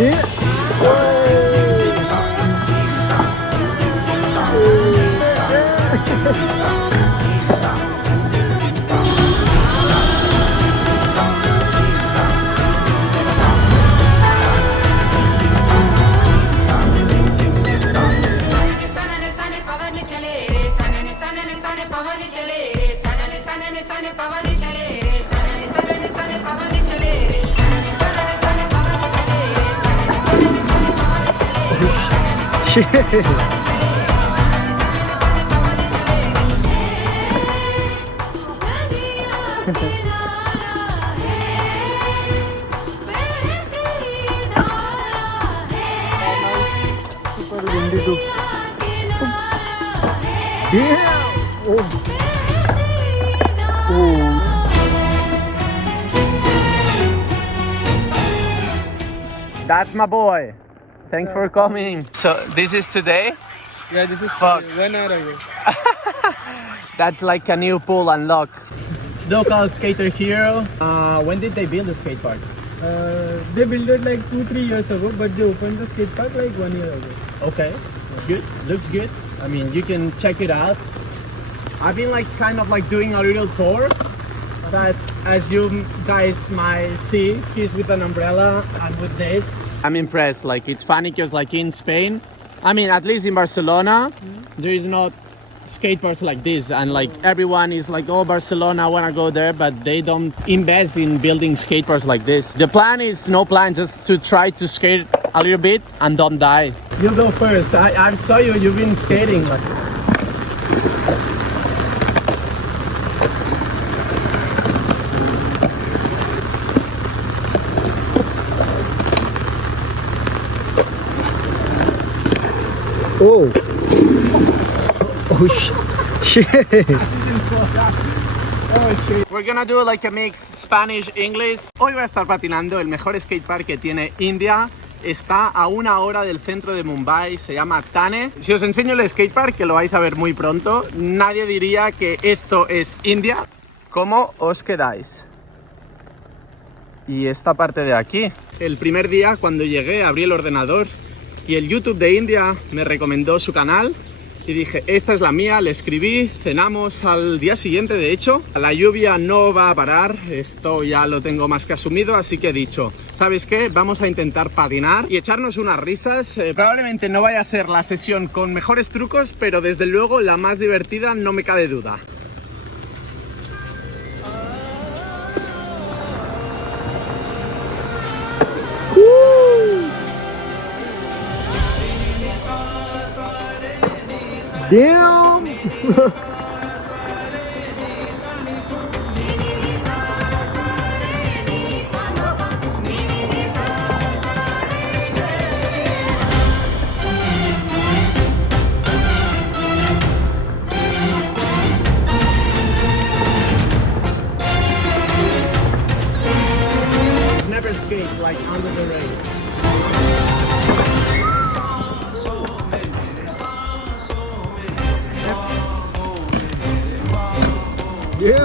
Super windy too. Yeah. Oh. That's my boy. Thanks for coming. So this is today? Yeah, this is Fuck. 1 hour ago. That's like a new pool unlocked. Local skater hero. When did they build the skate park? They built it like 2-3 years ago, but they opened the skate park like 1 year ago. Okay, good. Looks good. I mean, you can check it out. I've been like kind of like doing a little tour. But as you guys might see, he's with an umbrella and with this. I'm impressed. Like it's funny because like in Spain, I mean at least in Barcelona, there is not skate parks like this, and like everyone is like, oh, Barcelona, I want to go there, but they don't invest in building skate parks like this. The plan is no plan, just to try to skate a little bit and don't die. You go first. I saw you've been skating. Like. Oh. Oh shit. We're gonna do like a mix Spanish-English. Hoy voy a estar patinando el mejor skatepark que tiene India. Está a 1 hora del centro de Mumbai, se llama Thane. Si os enseño el skatepark, que lo vais a ver muy pronto, nadie diría que esto es India. ¿Cómo os quedáis? Y esta parte de aquí. El primer día cuando llegué abrí el ordenador y el YouTube de India me recomendó su canal y dije, esta es la mía, le escribí, cenamos al día siguiente. De hecho, la lluvia no va a parar, esto ya lo tengo más que asumido, así que he dicho, ¿sabes qué? Vamos a intentar patinar y echarnos unas risas. Probablemente no vaya a ser la sesión con mejores trucos, pero desde luego la más divertida, no me cabe duda. Damn! Never skate like under the rain. Yeah!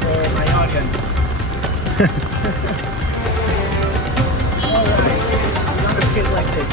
For my audience. Alright, I'm gonna skate like this.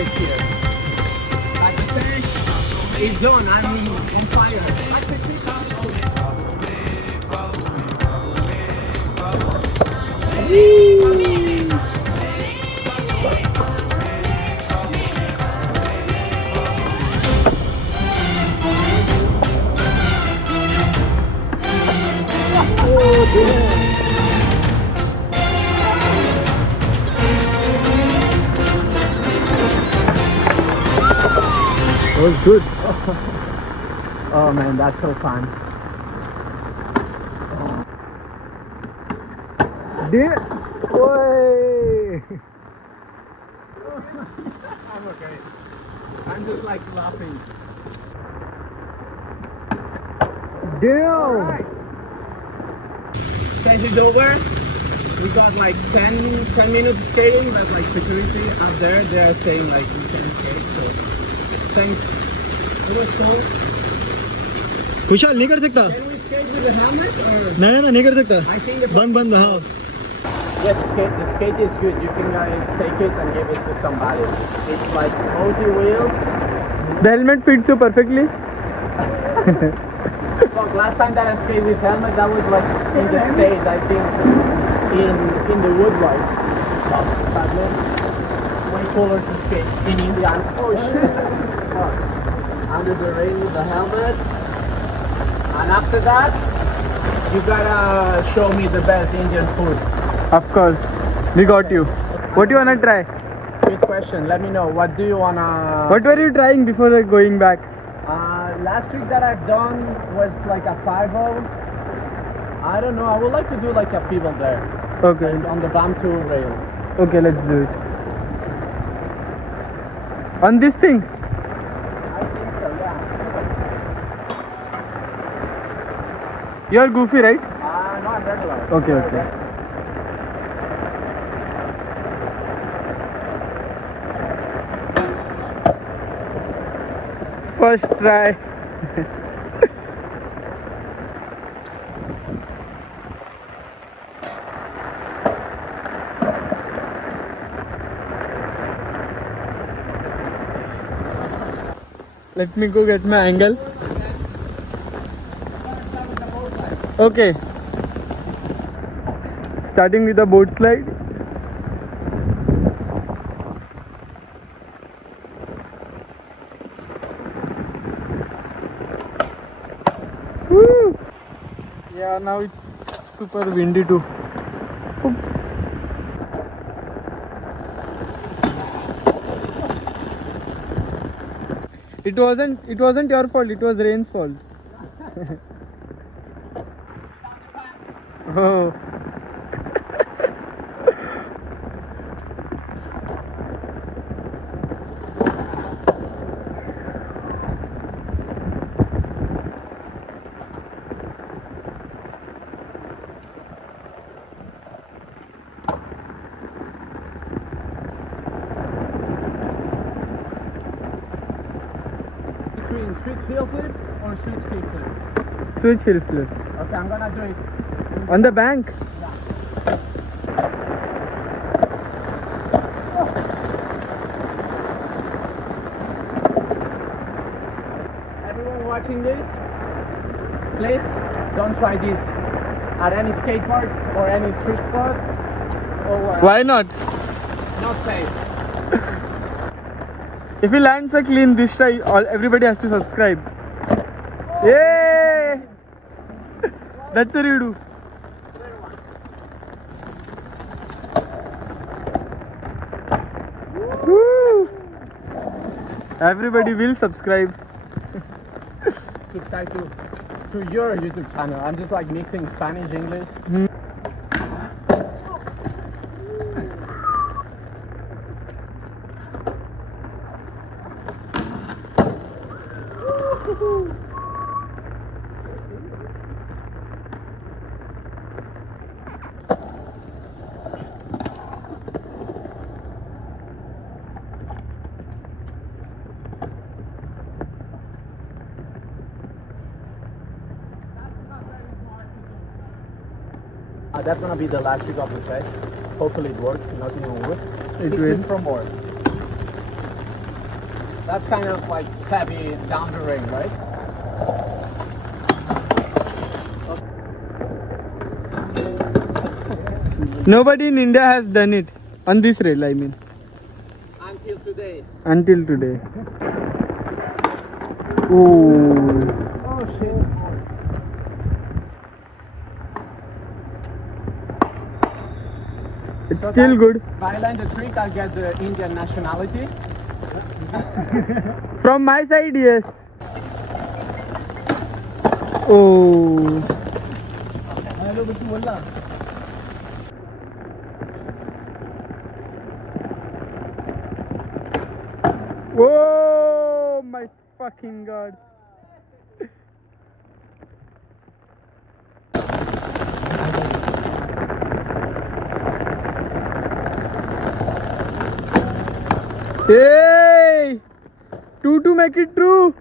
it here. But the finish is done. I'm on fire. I can take That was good. Oh man, that's so fun. Way. I'm okay. I'm just like laughing. Damn. Session is over. We got like 10 minutes skating, but like security up there, they're saying like we can't skate. So thanks. It was cool. Kushal नहीं कर सकता. Can we skate with the helmet or? नहीं कर सकता. I think the बंद हाँ. Yeah, the skate is good. You can guys take it and give it to somebody. It's like multi-wheels. The helmet fits you perfectly. Fuck, last time that I skated with helmet, that was like in the States, I think, in the wood light. But man, way cooler to skate in India. Oh shit! Under the rain with the helmet, and after that, you gotta show me the best Indian food. Of course. We got you. What do you wanna try? Good question. Let me know. What do you wanna? What were you trying before going back? Last trick that I've done was like a 5-0. I don't know. I would like to do like a feeble there. Okay. Like on the bump 2 rail. Okay, let's do it. On this thing? I think so, yeah. You're goofy, right? No, I'm regular. Okay, okay. First try. Let me go get my angle. Okay. Starting with the boat slide. Woo! Yeah, now it's super windy too. Oop. It wasn't your fault, it was rain's fault. Oh. Between switch heel flip or switch kick flip? Switch heel flip. Okay, I'm gonna do it. On the bank. Everyone watching this, please don't try this at any skate park or any street spot or Why not? not safe. If he lands a clean this try, everybody has to subscribe. Yay! That's a redo. Woo! Everybody will subscribe. Subscribe to your YouTube channel. I'm just like mixing Spanish, English. That's gonna be the last trick of the try. Hopefully it works, nothing on wood. It Kick will. flip from board. That's kind of like heavy down the ring, right? Nobody in India has done it on this rail, I mean. Until today. Until today. Oh. Oh shit. It's still good. If I land the trick, I'll get the Indian nationality. From my side, yes. Oh. Whoa, my fucking god. Hey! Two to make it true.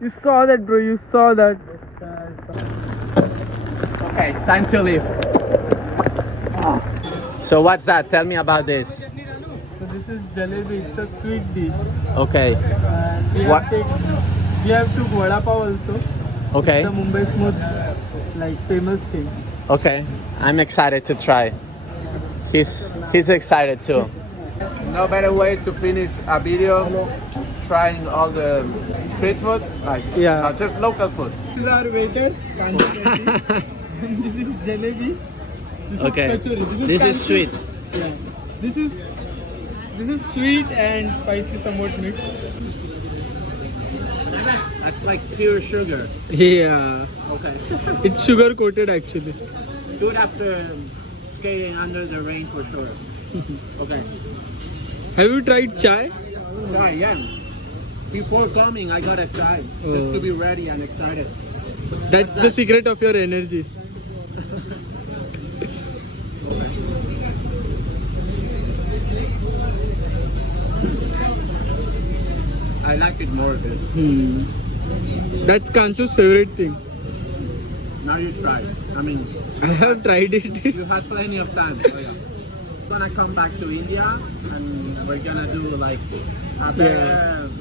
You saw that, bro. You saw that. Okay, time to leave. So what's that? Tell me about this. So this is jalebi. It's a sweet dish. Okay. And we have took vada pav also. Okay. It's the Mumbai's most famous thing. Okay. I'm excited to try. He's excited too. No better way to finish a video trying all the street food, just local food. This is our waiter, Kanji. And this is jalebi. This Okay. is kachori. This is kanji. sweet. Yeah. This is sweet and spicy, somewhat mixed. That's like pure sugar. Yeah. Okay. It's sugar coated actually. Good after skating under the rain for sure. Okay. Have you tried chai? Try, yeah. Before coming, I gotta try just to be ready and excited. That's the secret of your energy. I like it more. That's Kanchu's favorite thing. Now you try. I mean, I have tried it. you had plenty of time. We're gonna come back to India and we're gonna do like a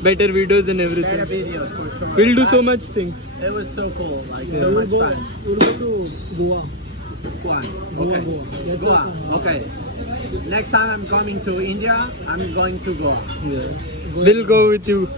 Better videos and better everything. videos for sure. We'll do so much things. It was so cool, like so much fun. We'll go to Goa. Goa. Okay. Goa. Okay. Next time I'm coming to India, I'm going to Goa. Yeah. We'll go with you.